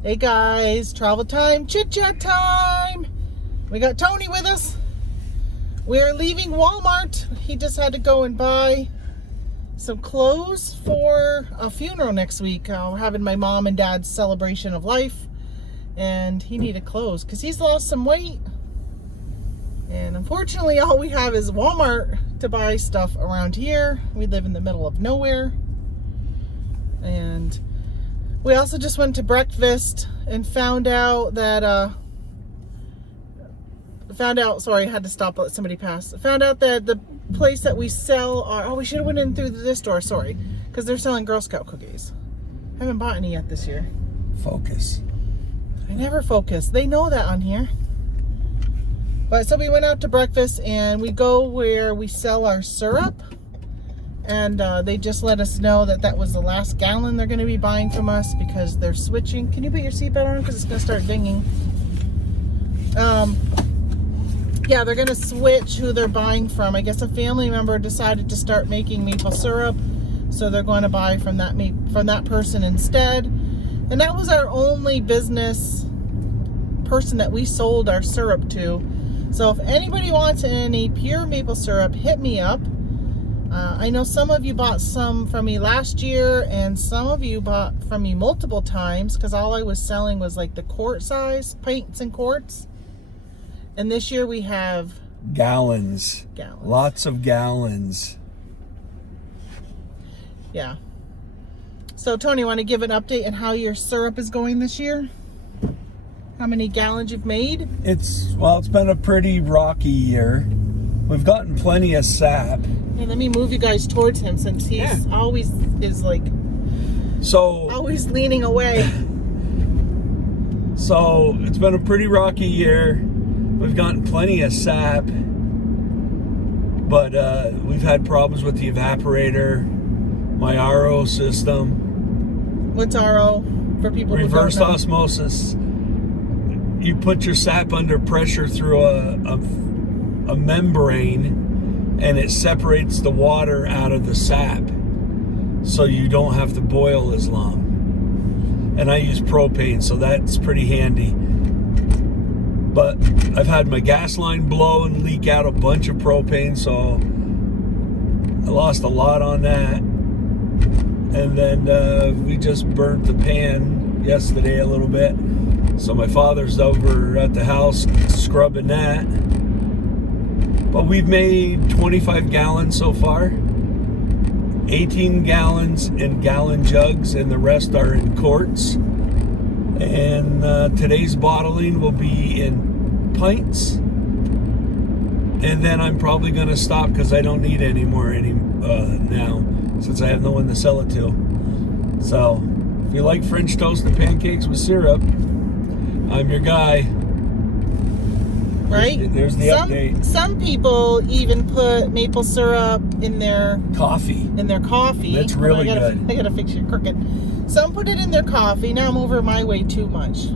Hey guys, Travel Time Chit Chat time. We got Tony with us. We're leaving Walmart. He just had to go and buy some clothes for a funeral next week. We're having my mom and dad's celebration of life, and he needed clothes because he's lost some weight. And unfortunately, all we have is Walmart to buy stuff around here. We live in the middle of nowhere. And we also just went to breakfast and found out that, sorry, I had to stop, let somebody pass. Found out that the place that we sell we should have went in through this door, sorry, because they're selling Girl Scout cookies. I haven't bought any yet this year. Focus. I never focus. They know that on here. But so we went out to breakfast and we go where we sell our syrup. And they just let us know that that was the last gallon they're going to be buying from us because they're switching. Can you put your seatbelt on? Because it's going to start dinging. Yeah, they're going to switch who they're buying from. I guess a family member decided to start making maple syrup. So they're going to buy from that person instead. And that was our only business person that we sold our syrup to. So if anybody wants any pure maple syrup, hit me up. I know some of you bought some from me last year, and some of you bought from me multiple times because all I was selling was like the quart size, pints and quarts. And this year we have Gallons. Lots of gallons. Yeah. So Tony, want to give an update on how your syrup is going this year? How many gallons you've made? It's been a pretty rocky year. We've gotten plenty of sap. Hey, let me move you guys towards him since he's always leaning away. So it's been a pretty rocky year. We've gotten plenty of sap, but we've had problems with the evaporator, my RO system. What's RO for people who don't know? Reverse osmosis. You put your sap under pressure through a membrane, and it separates the water out of the sap, so you don't have to boil as long. And I use propane, so that's pretty handy. But I've had my gas line blow and leak out a bunch of propane, so I lost a lot on that. And then we just burnt the pan yesterday a little bit. So my father's over at the house scrubbing that. But we've made 25 gallons so far. 18 gallons in gallon jugs, and the rest are in quarts. And today's bottling will be in pints. And then I'm probably going to stop because I don't need any more now, since I have no one to sell it to. So if you like French toast and pancakes with syrup, I'm your guy. Right? There's the update. Some people even put maple syrup in their coffee. That's really good. I gotta fix your crooked. Some put it in their coffee. Now I'm over my way too much.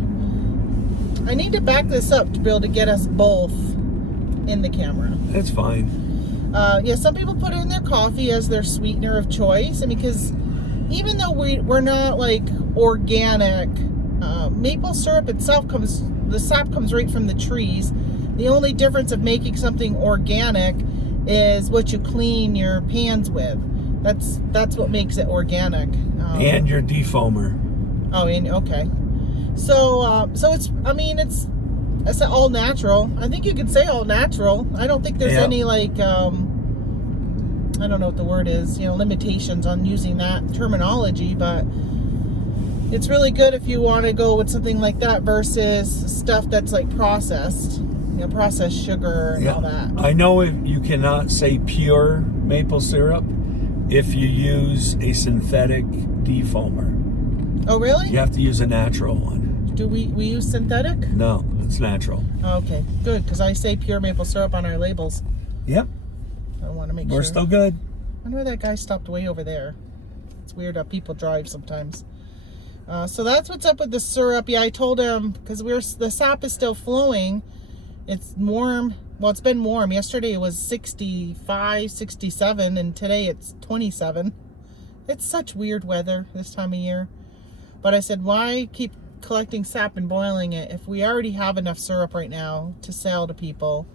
I need to back this up to be able to get us both in the camera. That's fine. Yeah, some people put it in their coffee as their sweetener of choice, and because even though we're not like organic. Maple syrup itself the sap comes right from the trees. The only difference of making something organic is what you clean your pans with. That's what makes it organic. And your defoamer. Oh, okay. So it's all natural. I think you could say all natural. I don't think there's any I don't know what the word is, limitations on using that terminology, but it's really good if you want to go with something like that versus stuff that's like processed, processed sugar and all that. I know you cannot say pure maple syrup if you use a synthetic defoamer. Oh, really? You have to use a natural one. Do we use synthetic? No, it's natural. Okay, good, because I say pure maple syrup on our labels. Yep. I want to make sure. We're still good. I wonder why that guy stopped way over there. It's weird how people drive sometimes. So that's what's up with the syrup. Yeah, I told him, because the sap is still flowing. It's warm. Well, it's been warm. Yesterday it was 65, 67, and today it's 27. It's such weird weather this time of year. But I said, why keep collecting sap and boiling it if we already have enough syrup right now to sell to people,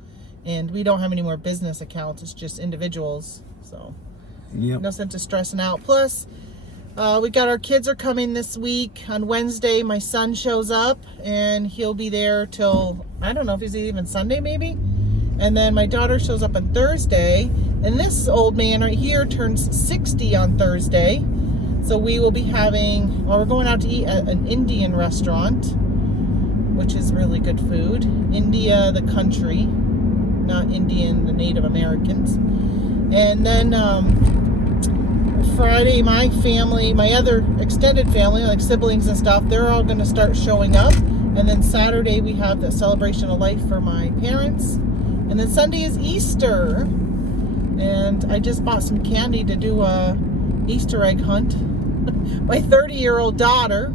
and we don't have any more business accounts. It's just individuals, so no sense of stressing out. Plus, we got our kids are coming this week. On Wednesday, my son shows up, and he'll be there till, I don't know if he's even Sunday maybe. And then my daughter shows up on Thursday, and this old man right here turns 60 on Thursday. So we will be having, well, we're going out to eat at an Indian restaurant, which is really good food. India, the country, not Indian, the Native Americans. And then Friday, my family, my other extended family, like siblings and stuff, they're all going to start showing up. And then Saturday, we have the celebration of life for my parents. And then Sunday is Easter. And I just bought some candy to do a Easter egg hunt. My 30-year-old daughter,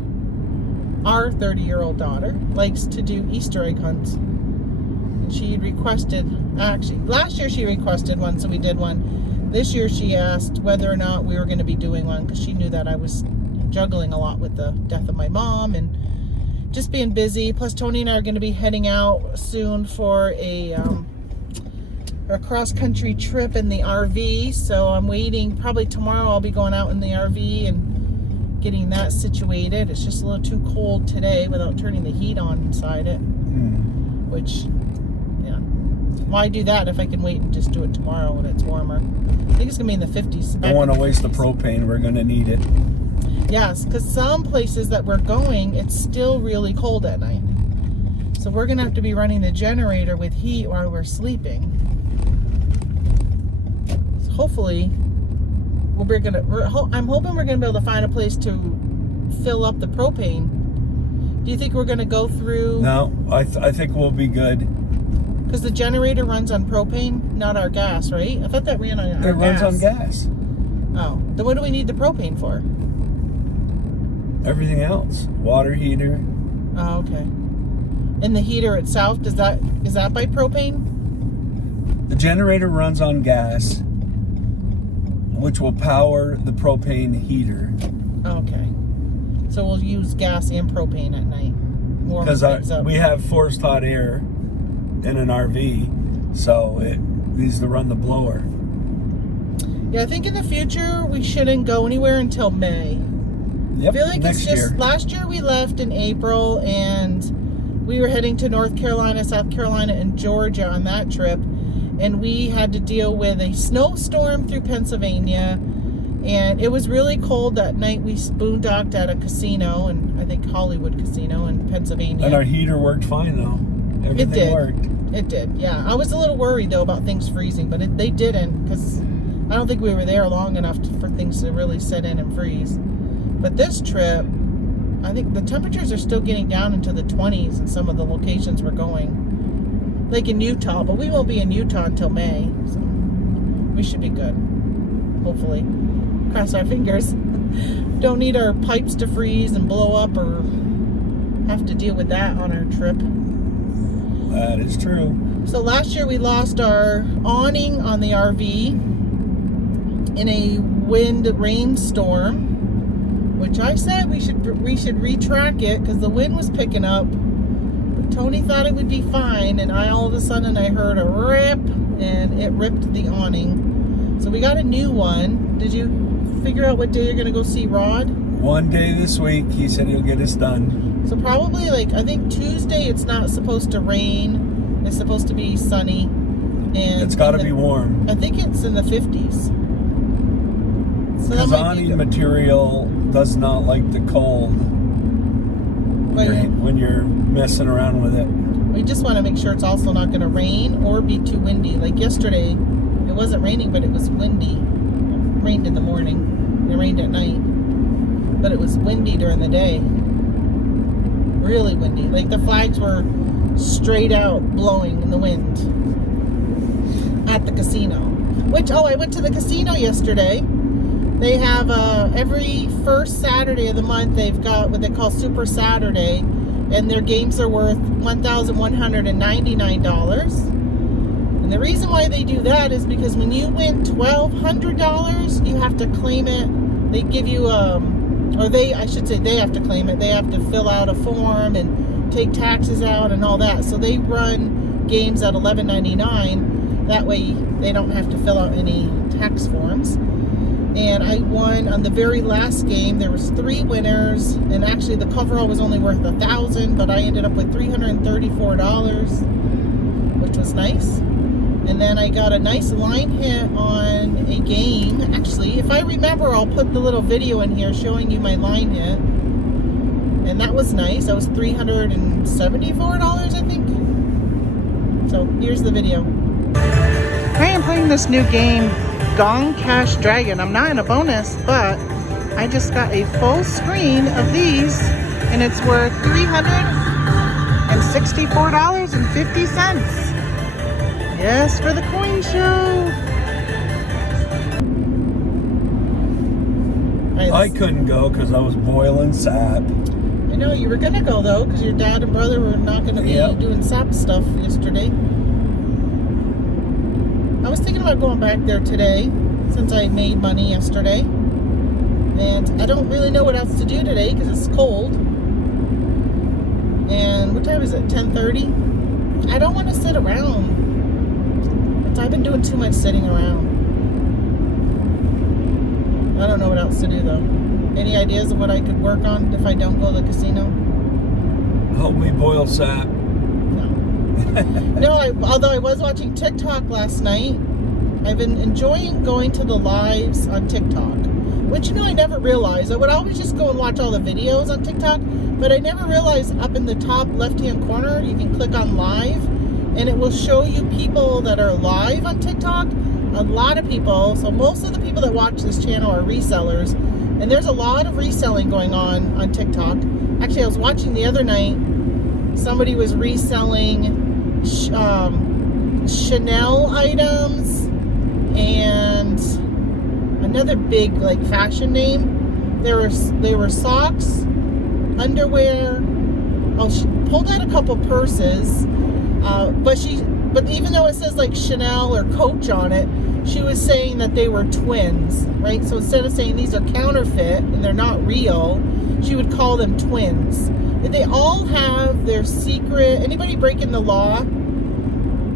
our 30-year-old daughter, likes to do Easter egg hunts. And she requested, actually, last year she requested one, so we did one. This year she asked whether or not we were going to be doing one, because she knew that I was juggling a lot with the death of my mom and just being busy. Plus, Tony and I are going to be heading out soon for a cross-country trip in the RV. So I'm waiting. Probably tomorrow I'll be going out in the RV and getting that situated. It's just a little too cold today without turning the heat on inside it. Which, yeah. Why do that if I can wait and just do it tomorrow when it's warmer? I think it's going to be in the 50s. Don't want to waste the propane. We're going to need it. Yes, because some places that we're going, it's still really cold at night. So we're going to have to be running the generator with heat while we're sleeping. So hopefully, I'm hoping we're going to be able to find a place to fill up the propane. Do you think we're going to go through? No, I think we'll be good. Because the generator runs on propane, not our gas, right? I thought that ran on our gas. It runs on gas. Oh, then what do we need the propane for? Everything else. Water heater. Oh, okay. And the heater itself, is that by propane? The generator runs on gas, which will power the propane heater. Okay. So we'll use gas and propane at night. Because we have forced hot air in an RV, so it needs to run the blower. Yeah, I think in the future we shouldn't go anywhere until May. Yep, I feel like next it's just year. Last year we left in April, and we were heading to North Carolina, South Carolina, and Georgia on that trip, and we had to deal with a snowstorm through Pennsylvania, and it was really cold that night. We boondocked at a casino, and I think Hollywood Casino in Pennsylvania. And our heater worked fine though. Everything worked. It did, yeah. I was a little worried though about things freezing, but they didn't, because I don't think we were there long enough for things to really set in and freeze. But this trip, I think the temperatures are still getting down into the 20s in some of the locations we're going. Like in Utah, but we won't be in Utah until May. So we should be good. Hopefully. Cross our fingers. Don't need our pipes to freeze and blow up or have to deal with that on our trip. That is true. So last year we lost our awning on the RV in a rainstorm. Which I said we should retrack it because the wind was picking up. But Tony thought it would be fine, and all of a sudden I heard a rip, and it ripped the awning. So we got a new one. Did you figure out what day you're gonna go see Rod? One day this week, he said he'll get us done. So probably I think Tuesday it's not supposed to rain. It's supposed to be sunny, and it's got to be warm. I think it's in the 50s. So Because awning material does not like the cold when you're messing around with it. We just want to make sure it's also not going to rain or be too windy. Like yesterday, it wasn't raining, but it was windy. It rained in the morning. It rained at night. But it was windy during the day. Really windy. Like the flags were straight out blowing in the wind at the casino. I went to the casino yesterday. They have every first Saturday of the month, they've got what they call Super Saturday, and their games are worth $1,199. And the reason why they do that is because when you win $1,200, you have to claim it. They give you or I should say they have to claim it. They have to fill out a form and take taxes out and all that. So they run games at $11.99. That way they don't have to fill out any tax forms. And I won on the very last game. There was 3 winners, and actually the coverall was only worth $1,000, but I ended up with $334, which was nice. And then I got a nice line hit on a game. Actually, if I remember, I'll put the little video in here showing you my line hit. And that was nice. That was $374, I think. So here's the video. I am playing this new game, Gong Cash Dragon. I'm not in a bonus, but I just got a full screen of these, and it's worth $364.50. Yes, for the coin show. I couldn't go because I was boiling sap. I know, you were going to go, though, because your dad and brother were not going to be doing sap stuff yesterday. I was thinking about going back there today, since I made money yesterday. And I don't really know what else to do today, because it's cold. And what time is it? 10:30? I don't want to sit around. I've been doing too much sitting around. I don't know what else to do, though. Any ideas of what I could work on if I don't go to the casino? Help me boil sap. No. No, although I was watching TikTok last night, I've been enjoying going to the lives on TikTok. Which, I never realized. I would always just go and watch all the videos on TikTok, but I never realized up in the top left-hand corner, you can click on live, and it will show you people that are live on TikTok. A lot of people, so most of the people that watch this channel are resellers, and there's a lot of reselling going on TikTok. Actually, I was watching the other night, somebody was reselling Chanel items and another big fashion name. There were socks, underwear. Oh, she pulled out a couple purses. But even though it says Chanel or Coach on it, she was saying that they were twins, right? So instead of saying these are counterfeit and they're not real, she would call them twins. And they all have their secret, anybody breaking the law,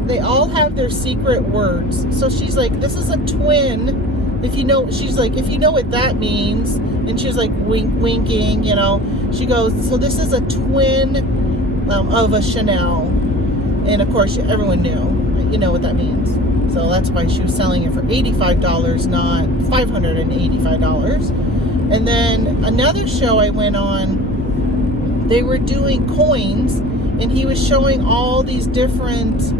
they all have their secret words. So she's like, this is a twin. She's like, if you know what that means, and she's winking, she goes, so this is a twin of a Chanel. And of course, everyone knew, what that means. So that's why she was selling it for $85, not $585. And then another show I went on, they were doing coins, and he was showing all these different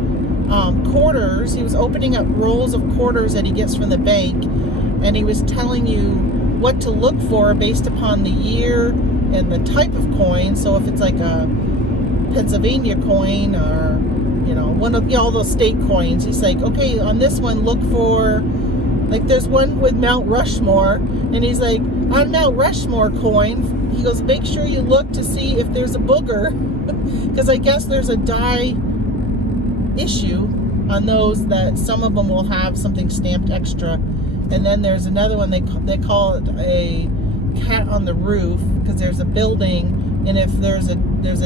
quarters. He was opening up rolls of quarters that he gets from the bank, and he was telling you what to look for based upon the year and the type of coin. So if it's like a Pennsylvania coin or one of all those state coins, he's like, okay, on this one look for, there's one with Mount Rushmore, and he's like, on Mount Rushmore coin, he goes, make sure you look to see if there's a booger, because I guess there's a die issue on those, that some of them will have something stamped extra. And then there's another one, they call it a cat on the roof, because there's a building, and if there's a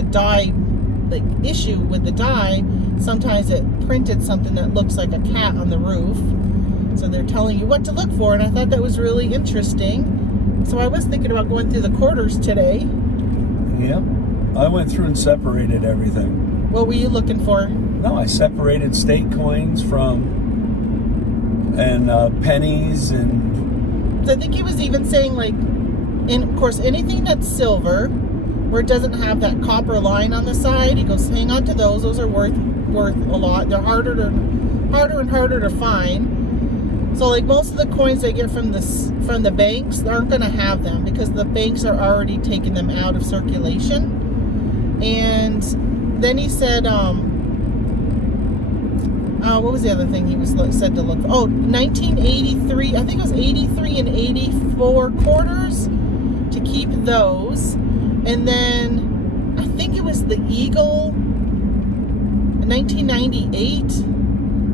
die issue with the die, sometimes it printed something that looks like a cat on the roof. So they're telling you what to look for, and I thought that was really interesting. So I was thinking about going through the quarters today. Yep. I went through and separated everything. What were you looking for? No, I separated state coins from pennies, and I think he was even saying and of course anything that's silver, where it doesn't have that copper line on the side, he goes, hang on to those. Those are worth a lot. They're harder and harder to find. So most of the coins they get from the banks, they aren't going to have them, because the banks are already taking them out of circulation. And then he said, what was the other thing he was said to look for? Oh, 1983, I think it was 83 and 84 quarters, to keep those. And then I think it was the Eagle, 1998.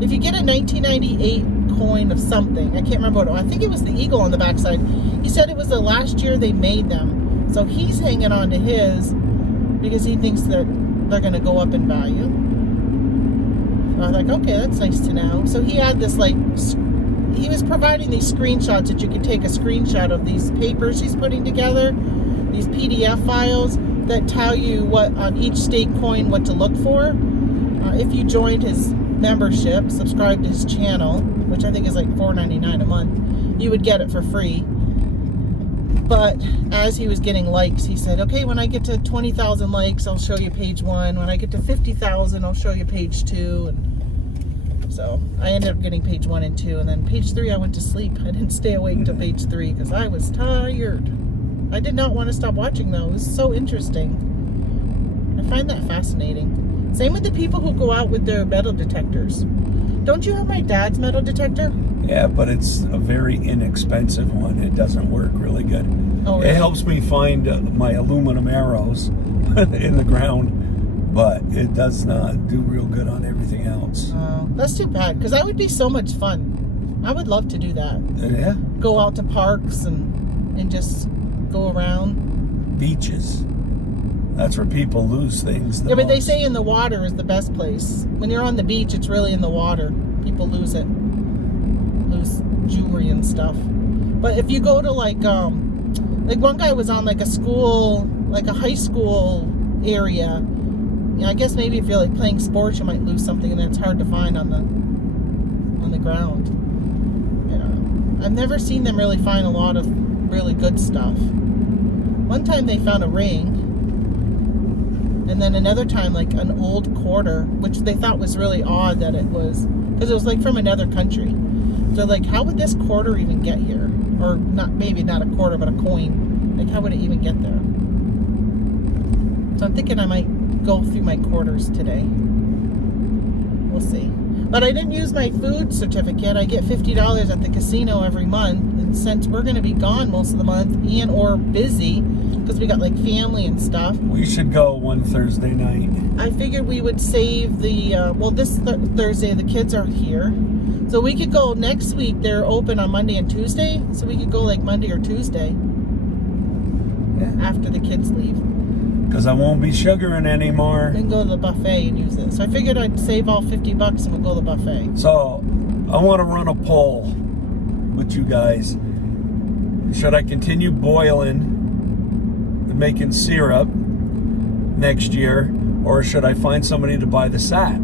If you get a 1998 coin of something, I can't remember what, I think it was the Eagle on the backside. He said said it was the last year they made them. So he's hanging on to his because he thinks that they're going to go up in value. So I was like, okay, that's nice to know. So he had this, like, he was providing these screenshots that you could take a screenshot of these papers he's putting together, these PDF files that tell you what on each stake coin what to look for. If you joined his membership, subscribe to his channel, which I think is like $4.99 a month, you would get it for free. But as he was getting likes, he said, okay, when I get to 20,000 likes, I'll show you page 1. When I get to 50,000, I'll show you page 2. And so I ended up getting page 1 and 2. And then page 3, I went to sleep. I didn't stay awake till page 3 because I was tired. I did not want to stop watching, though. It was so interesting. I find that fascinating. Same with the people who go out with their metal detectors. Don't you have my dad's metal detector? Yeah, but it's a very inexpensive one. It doesn't work really good. Oh, really? It helps me find my aluminum arrows in the ground, but it does not do real good on everything else. Oh, that's too bad, because that would be so much fun. I would love to do that. Yeah. Go out to parks and just go around. Beaches. That's where people lose things the But they most. say in the water is the best place. When you're on the beach, it's really in the water. People lose it. Lose jewelry and stuff. But if you go to like one guy was on like a school, like a high school area. You know, I guess maybe if you're like playing sports, you might lose something, and that's hard to find on the ground. You know, I've never seen them really find a lot of really good stuff. One time they found a ring. And then another time, like an old quarter, which they thought was really odd that it was, because it was like from another country. So like, how would this quarter even get here? Or not, maybe not a quarter, but a coin. Like, how would it even get there? So I'm thinking I might go through my quarters today. We'll see. But I didn't use my food certificate. I get $50 at the casino every month. And since we're going to be gone most of the month and or busy, because we got like family and stuff. We should go one Thursday night. I figured we would save the, this Thursday the kids are here. So we could go next week. They're open on Monday and Tuesday. So we could go like Monday or Tuesday. Yeah. After the kids leave. Because I won't be sugaring anymore. Then go to the buffet and use it. So I figured I'd save all $50 and we'll go to the buffet. So I want to run a poll with you guys. Should I continue boiling and making syrup next year, or should I find somebody to buy the sap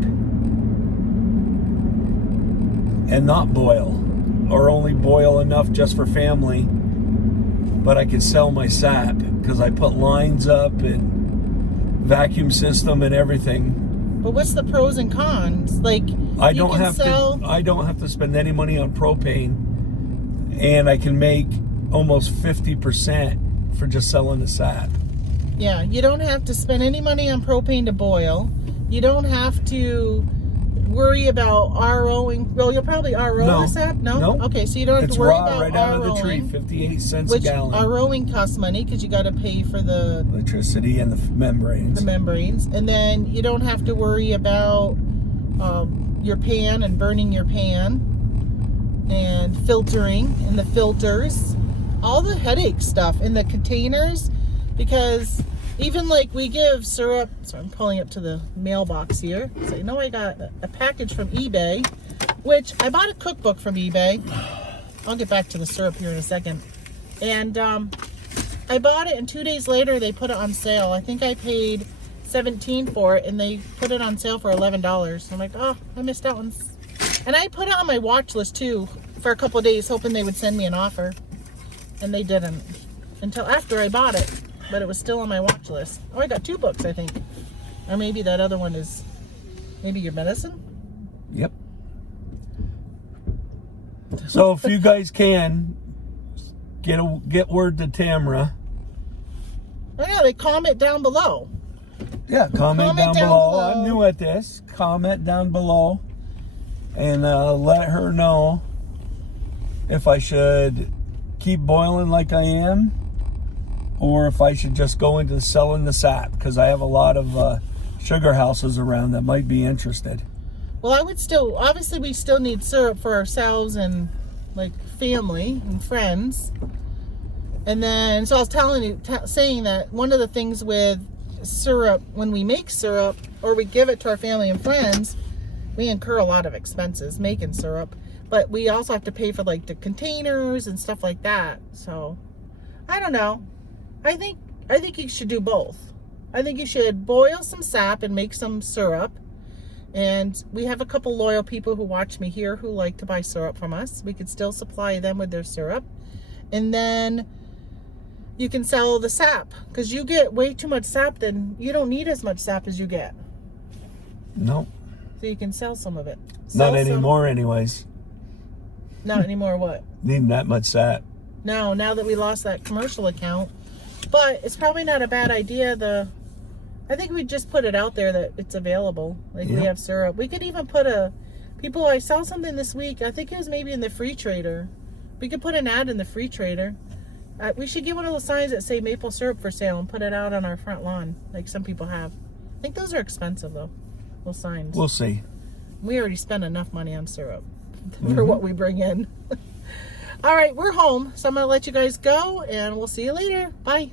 and not boil, or only boil enough just for family, but I could sell my sap because I put lines up and vacuum system and everything. But what's the pros and cons? Like, I don't have to spend any money on propane, and I can make almost 50% for just selling the sap. Yeah, you don't have to spend any money on propane to boil. You don't have to worry about ROing. Well, you'll probably RO the sap. No? Okay, so you don't have to worry about right out of the tree, 58 cents a gallon. Which ROing costs money because you got to pay for the electricity and the membranes. And then you don't have to worry about your pan and burning your pan and filtering and the filters. All the headache stuff in the containers, because even like we give syrup, so I'm pulling up to the mailbox here. So you know I got a package from eBay, which I bought a cookbook from eBay. I'll get back to the syrup here in a second. And I bought it, and 2 days later they put it on sale. I think I paid $17 for it, and they put it on sale for $11. I'm like, oh, I missed out on. And I put it on my watch list too for a couple of days, hoping they would send me an offer. And they didn't until after I bought it, but it was still on my watch list. Oh, I got 2 books, I think. Or maybe that other one is maybe your medicine? Yep. So if you guys can, get word to Tamra. Oh yeah, they comment down below. Yeah, comment down below. I'm new at this. Comment down below and let her know if I should keep boiling like I am, or if I should just go into selling the sap, because I have a lot of sugar houses around that might be interested. Well, I would still, obviously we still need syrup for ourselves and like family and friends. And then, so I was saying that one of the things with syrup, when we make syrup or we give it to our family and friends, we incur a lot of expenses making syrup, but we also have to pay for like the containers and stuff like that. So I don't know. I think you should do both. I think you should boil some sap and make some syrup. And we have a couple loyal people who watch me here who like to buy syrup from us. We could still supply them with their syrup. And then you can sell the sap, because you get way too much sap, then you don't need as much sap as you get. No. So you can sell some of it. Not anymore anyways. Not anymore what? Needing that much sap. No, now that we lost that commercial account. But it's probably not a bad idea. I think we just put it out there that it's available. Like we have syrup. We could even put I saw something this week. I think it was maybe in the Free Trader. We could put an ad in the Free Trader. We should get one of those signs that say maple syrup for sale and put it out on our front lawn, like some people have. I think those are expensive though, those signs. We'll see. We already spend enough money on syrup for what we bring in. All right, we're home, so I'm going to let you guys go, and we'll see you later. Bye.